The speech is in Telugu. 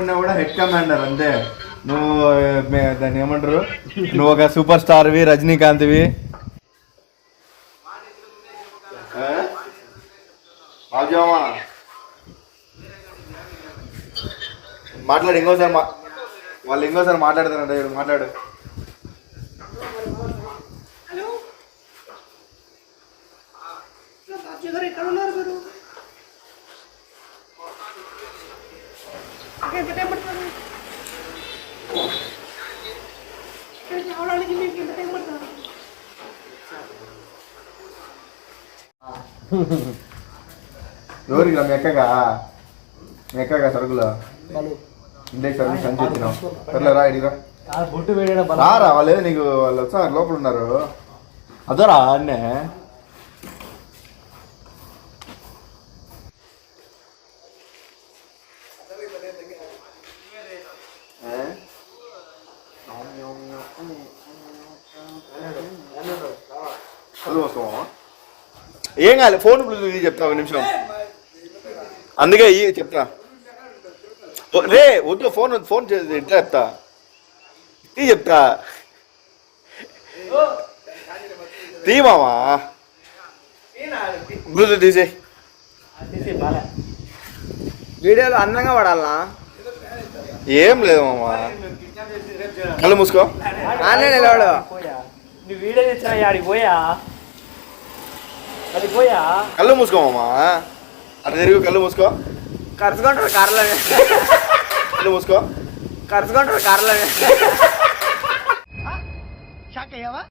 ఉన్నా కూడా హెడ్ కమాండర్ అంతే. నువ్వు దాన్ని ఏమంటారు, నువ్వు ఒక సూపర్ స్టార్వి, రజనీకాంత్వి. మాట్లాడు ఇంకోసారి, వాళ్ళు ఇంకోసారి మాట్లాడతారంట. మాట్లాడు. ఎవరికి రా? మీ ఎక్కగా సరుకులు ఇంటికి సరుకులు సంచి వచ్చినావు. సర్లేరా ఇడిగా రా. వాళ్ళు నీకు వాళ్ళు వచ్చా లోపల ఉన్నారు. అదోరా అన్నే ఏం కాదు. ఫోన్ ఇది చెప్తా ఒక నిమిషం. అందుకే చెప్తా. రే వద్దు, ఫోన్ చేసి ఇట్లా చెప్తా. ఇది చెప్తా తీ మామా. బ్లూటూత్ తీసే. వీడియోలో అందంగా పడాలనా? ఏం లేదు మామా. కళ్ళు మూసుకో. నిలవాడు వీడియో తెచ్చినా ఆడికి పోయా. అది పోయా. కళ్ళు మూసుకో మామా. అటు తిరిగి కళ్ళు మూసుకో. ఖర్చుకుంటారు కార్లో. కళ్ళు మూసుకో. ఖర్చుకుంటారు కార్లో. షాక్ అయ్యావా?